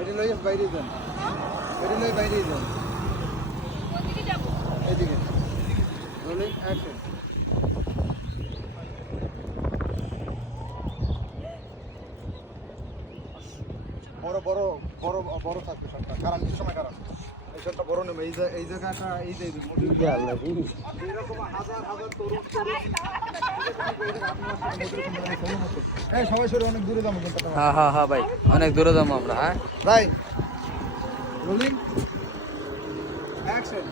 এটা লই বাইরে যান, এটা লই বাইরে যান, এদিকে রোলিং অ্যাকশন। বড় বড় বড় বড় থাকবে শটটা, কারণ এই সময় কারণ এই শটটা বড় নেবে, এই জায়গাটা এই যে এরকম হাজার হাজার তরুণ এই সবাই সরে অনেক দূরে যাবো কিন্তু। হ্যাঁ হ্যাঁ হ্যাঁ ভাই, অনেক দূরে যাবো আমরা। হ্যাঁ রাইট, রোলিং অ্যাকশন।